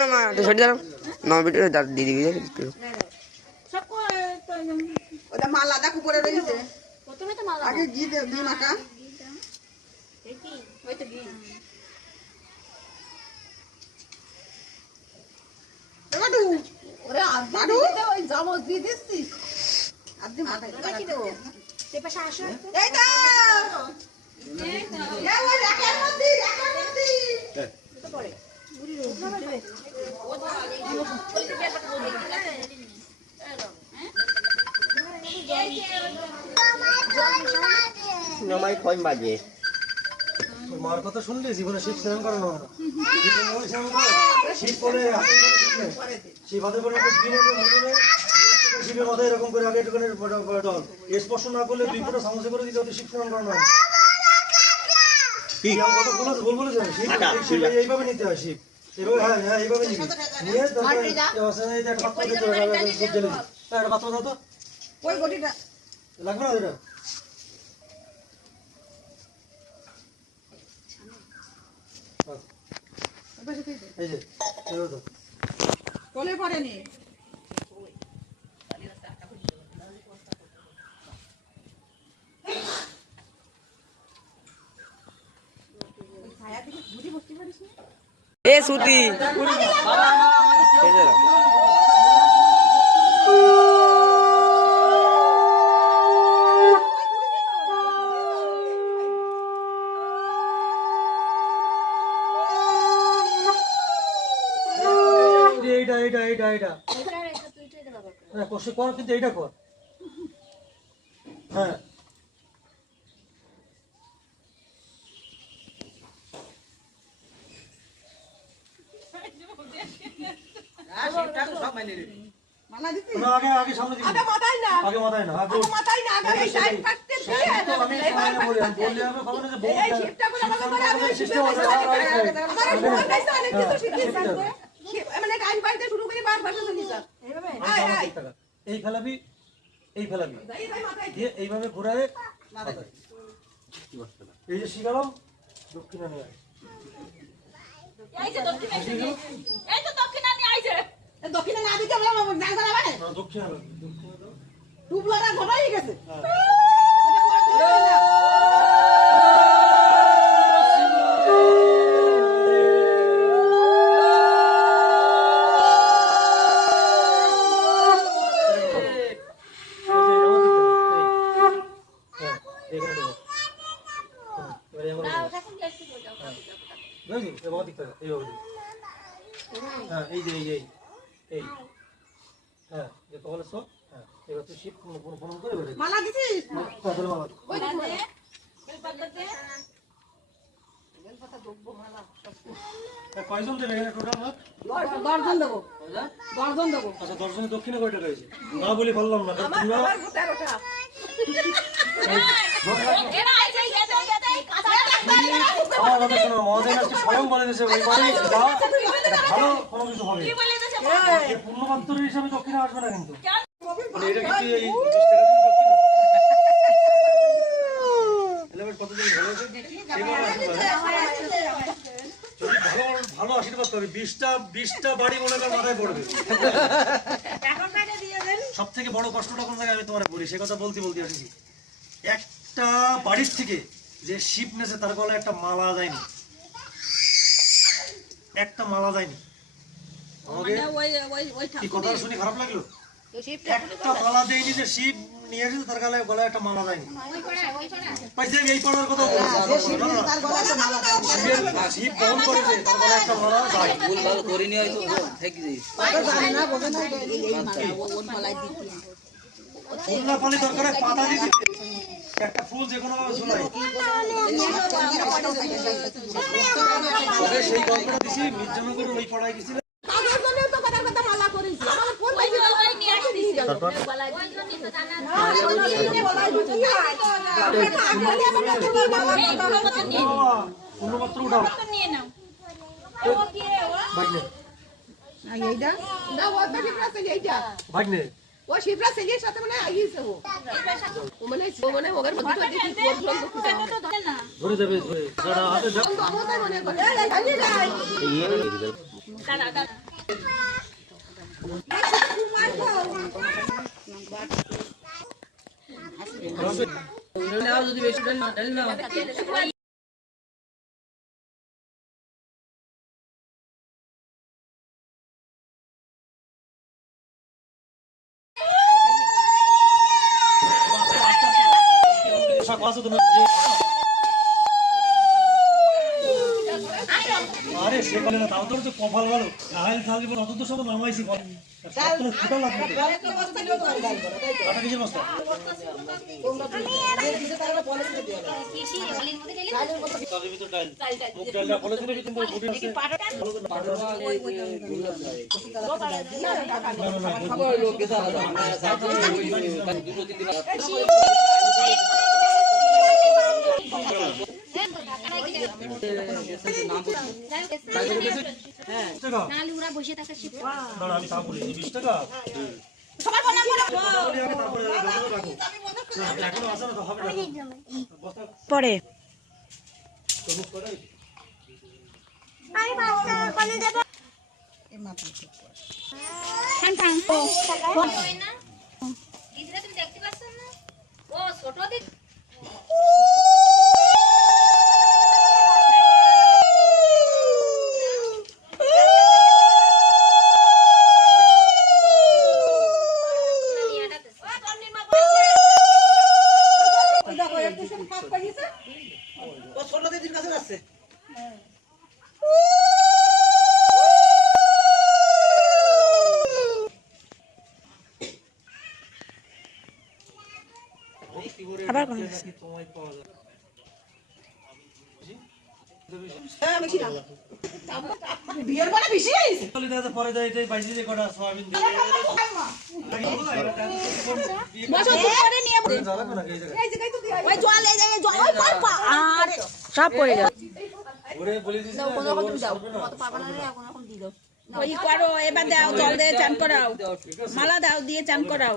না মা তো ছেড়ে দাও না ভিডিও দিদি ওটা মালা দেখো পরে রয়েছে প্রথমে তো মালা আগে ঘি মাখা এই কি ওই তো ঘি এবাডু ওরে আদু ওই জামজ দিয়ে দিছিস আদি মাথায় কি দেব এই পাশে আসো এই তো এই ওই একের মধ্যে তো পড়ে বুড়ি রোজ দেবে ও তো ওই তো ব্যাপারটা বলে নমাই কয় বাজে মার কথা শুনলি জীবনে শিব স্নান করানো হয় শিব করে শিব হাতে করে শিবের মাথায় এরকম করে আগে একটুখানি ডল স্পর্শ না করলে দুই ফোঁটা সামসে করে দিতে শিব স্নান করানো হয় ভুল বলেছে শিব এইভাবে নিতে হয় শিব এইভাবে হ্যাঁ এইভাবে নিবি নিয়ে একটা পাত্র দাও তো ওই গটিটা লাগবে না এটা এই যে কোলে পড়েনি এ সুতি কর কিন্তু এইটা কর হ্যাঁ আগে সামনে দিবি আগে মাথায় না আগে সাইড পাকতে দিয়ে আমি বলি আমি খবর যে এই শিফটটা করে আমাকে করে আমি সিস্টেম আছে আমার ফোন গাইছে অনেক কিছু শিখতে মানে টাইম পাইতে শুরু করে বার ভাষা জানি স্যার এইভাবে এই ফেলাবি দিয়ে এইভাবে ঘোরায় মাথায় এই যে শিখালাম দক্ষিণা নিয়ে এই যে দক্ষিণা নিয়ে আইছে দক্ষিণা না দিতে আমরা না জানাবে দক্ষিণা টুবলাটা ঘটাই গেছে এই যে এই হ্যাঁ যে তো বলেছো হ্যাঁ এবার তুই শিব ফোন করে বেরো মালা দিছিস তাহলে মালা ওই দে বেলপাতা দে বেলপাতা দবো মালা কয়জন দেবে এখানে টোটাল 10 জন দেবো 10 জন দেবো আচ্ছা 10 জনের দক্ষিণে কয় টাকা হয়েছে না বলি বললাম না তোমরা আমার 13 টাকা এরা আইছে আমার কথা শোনো মহাজন আজকে স্বয়ং বলে দিয়েছে ওই বাড়ি যাও ভালো কোনো কিছু হবে কি বলে দিয়েছে পূর্ণপাত্র হিসাবে দক্ষিণে আসবে না কিন্তু মানে এটা কি এই 20 টাকা দিয়ে দক্ষিণে এলেবেল কতদিন ভালো আছে যদি ভালো আশীর্বাদ পাবে 20টা বাড়ি বলে মাথায় পড়বে এখন কাটা দিয়ে দেন সব থেকে বড় কষ্টটা কোন জায়গায় আমি তোমারে বলি সে কথা বলতে আসছি একটা বাড়ির থেকে যে শিব নেছে তার গলায় একটা মালা যায়নি আমাকে কি কথা শুনে খারাপ লাগলো একটা মালা দেয়নি যে শিব নিয়ে এসেছে তার গলায় একটা মালা যায়নি পাইছে এই পড়ার কথা শিব বহন করেছে তার গলায় একটা মালা যায় ভুলভাল করিনি হয়তো থেকে ফুল না পালি দরকার পাতা দিতে একটা ফুল যে কোনো ভাবে ঝুলাই সেই গল্পটা দিছি মির্জানগর ওই পড়ায় গেছিল পূর্ণমাত্র উঠাও ভাগ্নে ও শিবরা সেলির সাথে মানে আইছে ও মানে ওগের মধ্যে দেখি ধরে যাবে ধরে যারা হাতে যাও মনে করে যদি বেশি ডাল না আরে সে বলে না, তাও তোর তো কপাল ভালো, নাহলে থাকলে অত তো সব নামাইছি ফুটা লাগবে। আটা কেজির বস্তা তার ভিতর ডাল, মুগ ডালটা পলিথিনের ভিতর ফুটে আছে। আমি তা বলি 20 টাকা এখনো আসে না তো হবে না পরে আবার কোন বিয়ের পরে বেশি হয়েছে পরে দেয় বাইজি দিয়ে কটা সয়াবিন দিয়ে সব পড়ে যাবে ওই করো এবার দাও জল দিয়ে চান করাও মালা দাও দিয়ে চান করাও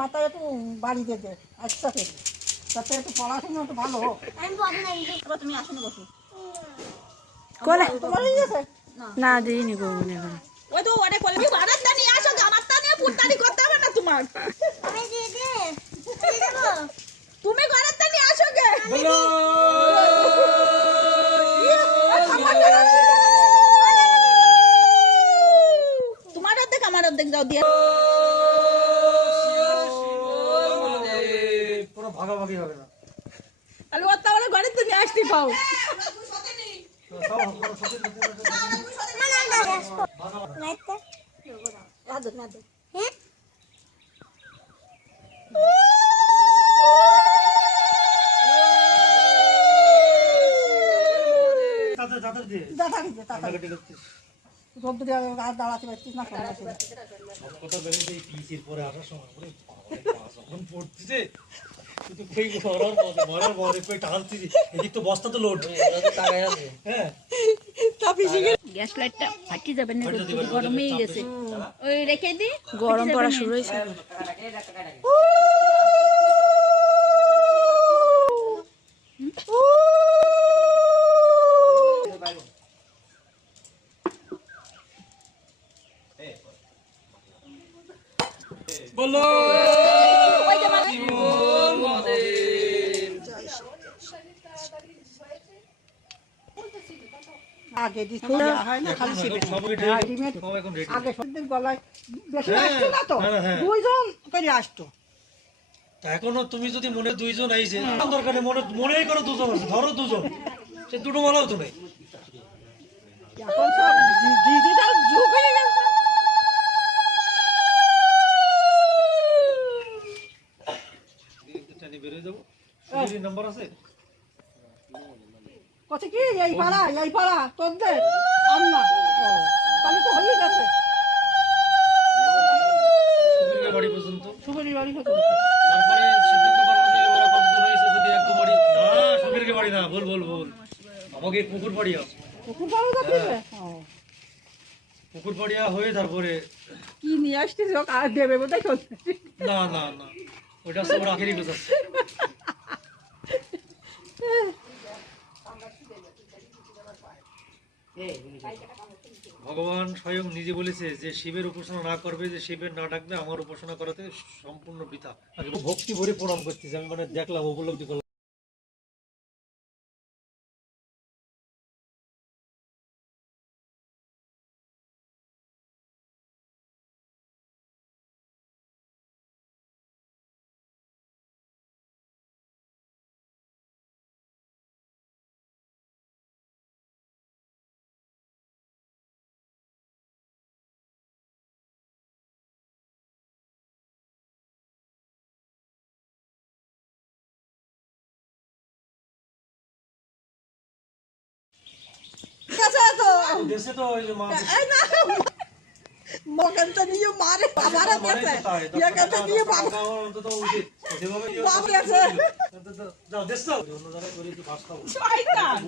মাথায় একটু বাড়ি দিতে একসাথে তাতে একটু পড়াশোনা একটু ভালো হোক। তুমি আসনে বসো কোলে তোমার হয়ে গেছে না দিইনি গো মনে এখন ওই তো ওরে কোলে ভাড়ার দানি আসো আমার তা নিয়ে পুরতানি করতে হবে না তোমার তুমি ঘরের দানি আসো গে তোমার অর্ধেক আমার অর্ধেক যাও দিয়ে পুরো ভাগাভাগি হবে না আর ওর তাহলে ঘরের দানি আসতে পাও তাদের দিয়ে রোদ্দুরে আর দাঁড়াতে পারছিস না কথা ভেবে এই পিসির পরে আসার সময় পরে যখন পড়তেছে তুই তো কই মরার পরে কই টালছিস এদিক তো বস্তা তো লোড হ্যাঁ গ্যাস লাইটটা ফাটি যাবে না গরমই গেছে ওই রেখে দি গরম পড়া শুরু হয়েছে বলো আগে দিতে হয় না খালি আগে সন্ধ্যের গলায় বেশি আসতো না তো দুইজন করে আসতো এখনো তুমি যদি মনে দুইজন আইছে দরকার নেই মনেই করো দুজন আছে ধরো দুজন সে দুটো মালাও তো নেই এখন সব ডিজিটাল যুগ হয়ে গেছে বেরিয়ে যাবো নাম্বার আছে কত কি এই পাড়া তোদের আন্না তাহলে তো হয়ে গেছে বাড়ি পর্যন্ত সুগরি বাড়ি হতো তারপরে সিদ্ধান্ত করবো যে ওরা কত দূর হয়েছে যদি একদম বাড়ি না সুগিরকে বাড়ি না ভুল আমাকে পুকুর পাড়িয়া পুকুর পাড়া যাবে পুকুর পাড়িয়া হয়ে তারপরে কি নিয়ে আসছিস আর দেবে বোধহয় না ওটা হচ্ছে ওর আখেরি গোছাচ্ছে। ভগবান স্বয়ং নিজে বলেছে যে শিবের উপাসনা না করবে, যে শিবের না ডাকবে, আমার উপাসনা করাতে সম্পূর্ণ বৃথা। ভক্তি ভরে প্রণাম করতেছে, আমি মানে দেখলাম, উপলব্ধি করলাম। কাছে তো দেশে তো ওই যে মা এই না মগনটা নিয়ে মারে বাবারা গেছে এখানে নিয়ে বাবা অন্তত উচিত যেভাবে বাবা গেছে যাও দেশ যাও, অন্য জায়গায় করে একটু ফাঁস খাবো। শয়তান